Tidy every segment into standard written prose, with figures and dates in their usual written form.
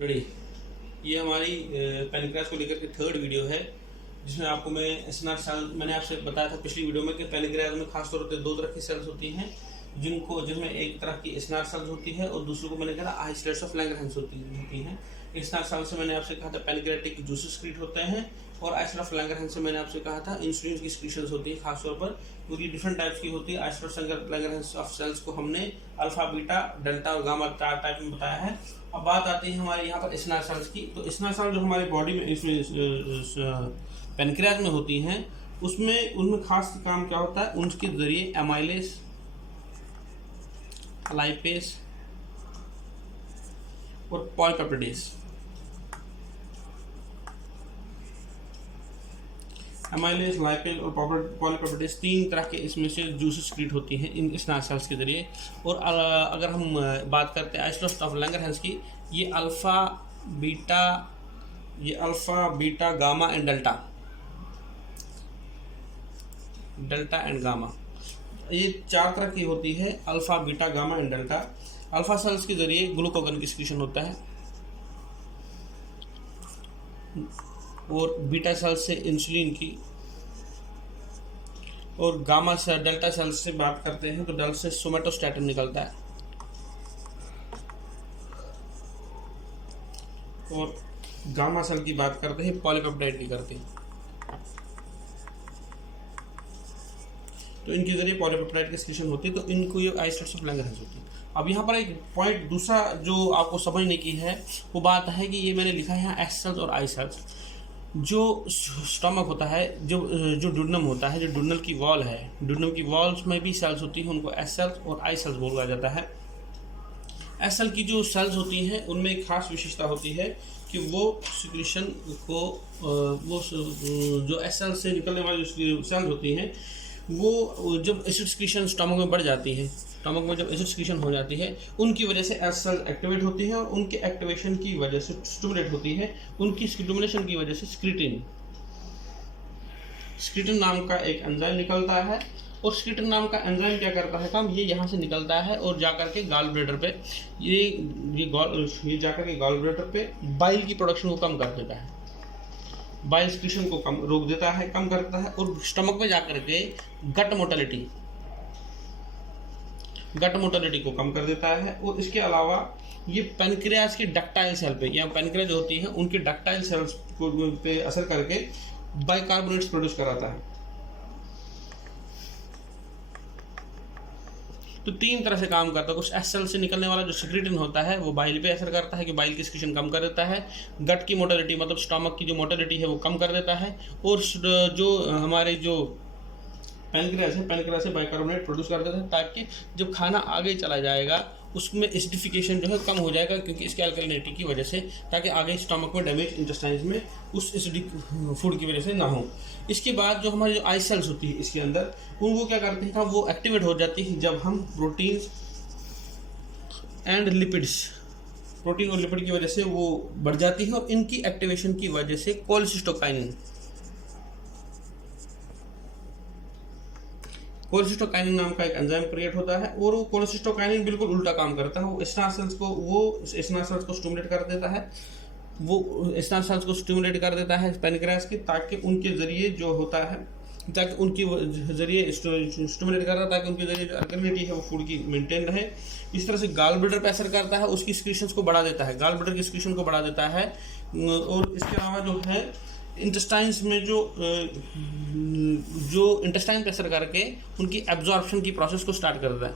Ready. ये हमारी pancreas को लेकर के थर्ड वीडियो है, जिसमें आपको मैं स्नार सेल, मैंने आपसे बताया था पिछली वीडियो में कि पैनक्रियाज में खासतौर पर दो तरह की सेल्स होती हैं, जिसमें एक तरह की स्नार सेल्स होती है और दूसरी को मैंने कहा आइसोलेट्स ऑफ लैंगरहैंस होती हैं। स्नार सेल से मैंने आपसे कहा था पैनक्रियाटिक जूसेस क्रिएट होते हैं, और आइसोलेट्स ऑफ लैंगरहैंस से मैंने आपसे कहा था इंसुलिन की सिक्रीशंस होती है खासतौर पर, क्योंकि डिफरेंट टाइप्स की होती है। Isolates of Langerhans of cells को हमने अल्फा, बीटा, डेल्टा और गामा चार टाइप में बताया है। अब बात आती है हमारे यहाँ पर स्नार सेल्स की। तो स्नार सेल जो हमारी बॉडी में इसमें पैनक्रियाज में होती हैं, उनमें खास काम क्या होता है, उनके जरिए एमाइलेज, लाइपेज और पॉलीपेप्टाइडेज, एमाइलेज, लाइपेज और पॉलीपेप्टाइडेज तीन तरह के इसमें से जूसेस क्रिएट होती हैं इन स्नार सेल्स के जरिए। और अगर हम बात करते हैं आइसोलेट्स ऑफ लैंगरहैंस की, ये alpha, beta, gamma and delta and gamma, ये चार तरह की होती है। Alpha, beta, gamma and delta. Alpha cells के जरिए ग्लूकागॉन की सिक्रीशन होता है, और बीटा सेल्स से इंसुलिन की, और गामा से डेल्टा सेल्स से बात करते हैं तो डेल्टा से सोमेटोस्टैटिन निकलता है, और गामा सेल की बात करते हैं पॉलीपेप्टाइड की करते हैं। तो इनके जरिए पॉलीपेप्टाइड की सिक्रीशन होती है, तो इनको ये आइसोलेट्स ऑफ लैंगरहैंस होती है। अब यहाँ पर एक पॉइंट दूसरा जो आपको समझने की है वो बात है कि ये मैंने लिखा है यहाँ एस सेल्स और आई सेल्स। जो स्टमक होता है, जो डुडनम होता है, जो डुडनल की वॉल है, डुडनम की वॉल्स में भी सेल्स होती हैं, उनको एस सेल्स और आई सेल्स बोला जाता है। एस सेल की जो सेल्स होती हैं उनमें एक खास विशेषता होती है कि वो सिक्रीशन को वो जो एस सेल से निकलने वाली जो सेल्स होती हैं, वो जब एसिड सिक्रीशन स्टमक में बढ़ जाती है, स्टमक में जब एसिड सिक्रीशन हो जाती है, उनकी वजह से एस सेल एक्टिवेट होती है, और उनके एक्टिवेशन की वजह से स्टिमुलेट होती है। उनकी स्टिमुलेशन की वजह से स्क्रीटिन नाम का एक एंजाइम निकलता है, और स्क्रीटिन नाम का एंजाइम क्या करता है काम, ये यहाँ से निकलता है और जाकर के गॉल ब्लैडर पे, ये जाकर के गॉल ब्लैडर पे बाइल की प्रोडक्शन को कम कर देता है, बाइल सिक्रीशन को कम रोक देता है, कम करता है, और स्टमक में जाकर के गट मोटालिटी को कम कर देता है। और इसके अलावा ये पैनक्रियाज की डक्टाइल सेल पे, या पैनक्रियाज जो होती हैं उनकी डक्टाइल सेल्स पे असर करके बाइकार्बोनेट्स प्रोड्यूस कराता है। तो तीन तरह से काम करता है। कुछ एस सेल से निकलने वाला जो सिक्रीटिन होता है वो बाइल पे असर करता है कि बाइल की सिक्रीशन कम कर देता है, गट की मोटालिटी मतलब स्टमक की जो मोटालिटी है वो कम कर देता है, और जो हमारे जो पैनक्रियाज है, पैनक्रियाज से बाइकार्बोनेट प्रोड्यूस कर देता है, ताकि जब खाना आगे चला जाएगा उसमें एसिडिफिकेशन जो है कम हो जाएगा, क्योंकि इसके अल्कलिनिटी की वजह से, ताकि आगे स्टमक में डैमेज इंटेस्टाइन्स में उस एसिडिक फूड की वजह से ना हो। इसके बाद जो हमारी जो आई सेल्स होती है इसके अंदर, उनको क्या करते हैं, वो एक्टिवेट हो जाती है जब हम प्रोटीन एंड लिपिड्स, प्रोटीन और लिपिड की वजह से वो बढ़ जाती है, और इनकी एक्टिवेशन की वजह से कोलेसिस्टोकाइनिन नाम का एक एंजाइम क्रिएट होता है, और वो कोलेसिस्टोकाइनिन बिल्कुल उल्टा काम करता है। वो स्टार सेल्स को स्टिमुलेट कर देता है, पैनक्रियाज की, ताकि उनके जरिए जो होता है, ताकि उनके जरिए स्टिमुलेट कर रहा है, ताकि उनके जरिए जो अल्कलिनिटी है वो फूड की मेंटेन रहे। इस तरह से गॉल ब्लैडर पे असर करता है, उसकी सिक्रीशंस को बढ़ा देता है, गॉल ब्लैडर की सिक्रीशन को बढ़ा देता है। और इसके अलावा जो है इंटेस्टाइन्स में जो इंटेस्टाइन पे असर करके उनकी एब्जॉर्प्शन की प्रोसेस को स्टार्ट कर देता है।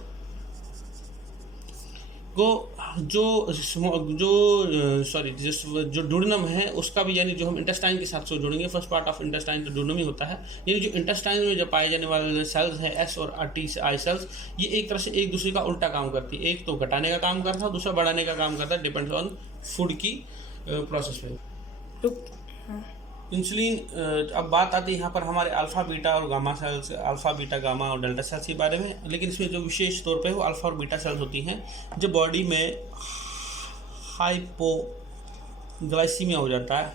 जो डुडनम है उसका भी, यानी जो हम इंटेस्टाइन के साथ से जोड़ेंगे, फर्स्ट पार्ट ऑफ इंटेस्टाइन तो डुडनम ही होता है, यानी जो इंटेस्टाइन में जो पाए जाने वाले सेल्स है एस और टी से आई सेल्स, ये एक तरह से एक दूसरे का उल्टा काम करती है। एक तो घटाने का काम करता है, दूसरा बढ़ाने का काम करता है, डिपेंड्स ऑन फूड की प्रोसेस पे। तो इंसुलिन, अब बात आती है यहाँ पर हमारे अल्फा, बीटा और gamma cells, alpha, beta, gamma और डेल्टा सेल्स के बारे में, लेकिन इसमें जो विशेष तौर पे वो अल्फा और बीटा सेल्स होती हैं, जो बॉडी में हाइपोग्लाइसीमिया हो जाता है।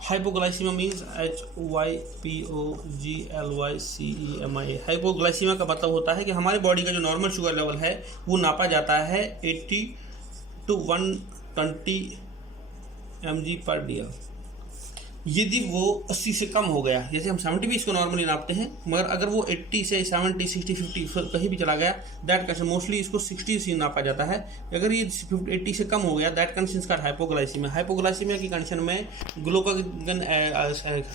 Hypoglycaemia means HYPOGLYCEMIA। हाइपोग्लाइसीमिया का मतलब होता है कि हमारी बॉडी का जो नॉर्मल शुगर लेवल है वो नापा जाता है 80 to 1 20 mg/dl। यदि वो 80 से कम हो गया, जैसे हम 70 भी इसको नॉर्मली नापते हैं, मगर अगर वो 80 से 70, 60, 50 कहीं भी चला गया, दैट कंडीशन मोस्टली इसको 60 से नापा जाता है। अगर ये 80 से कम हो गया, दैट कंडीशन का हाइपोग्लाइसीमिया। हाइपोग्लाइसीमिया की कंडीशन में ग्लूकागन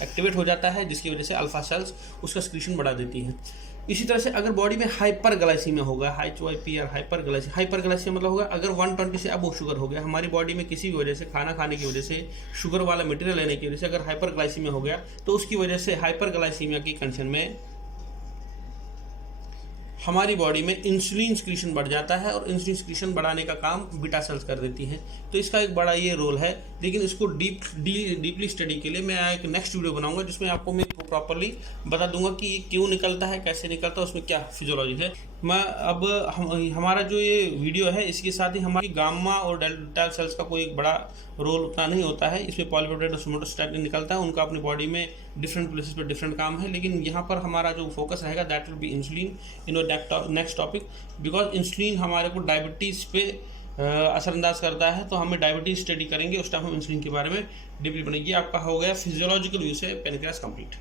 एक्टिवेट हो जाता है, जिसकी वजह से अल्फा सेल्स उसका सिक्रीशन बढ़ा देती है। इसी तरह से अगर बॉडी में हाइपरग्लाइसीमिया होगा, HYPR हाइपरग्लाइसीमिया मतलब होगा अगर 120 से अब शुगर हो गया, हमारी बॉडी में किसी भी वजह से, खाना खाने की वजह से, शुगर वाला मटेरियल लेने की वजह से अगर हाइपरग्लाइसीमिया हो गया, तो उसकी वजह से हाइपरग्लाइसीमिया की कंडीशन में हमारी बॉडी में इंसुलिन सिक्रीशन बढ़ जाता है और इंसुलिन सिक्रीशन बढ़ाने का काम बीटा सेल्स कर देती हैं। तो इसका एक बड़ा ये रोल है, लेकिन इसको डीपली स्टडी के लिए मैं एक नेक्स्ट वीडियो बनाऊंगा, जिसमें आपको मैं प्रॉपरली बता दूंगा कि ये क्यों निकलता है, कैसे निकलता है, उसमें क्या फिजियोलॉजी है। मैं अब हमारा जो ये वीडियो है, इसके साथ ही हमारी गामा और डेल्टा सेल्स का कोई एक बड़ा रोल उतना नहीं होता है। इसमें पॉलीपेप्टाइड और सोमेटोस्टैटिन निकलता है, उनका अपनी बॉडी में डिफरेंट प्लेसेस पर डिफरेंट काम है, लेकिन यहाँ पर हमारा जो फोकस रहेगा that will be insulin in next topic, because insulin हमारे को डायबिटीज़ पे असरअंदाज करता है। तो हमें डायबिटीज स्टडी करेंगे, उस टाइम हम इंसुलिन के बारे में डीपली बनेगी। आपका हो गया फिजियोलॉजिकल व्यू से पेनक्रियास कंप्लीट।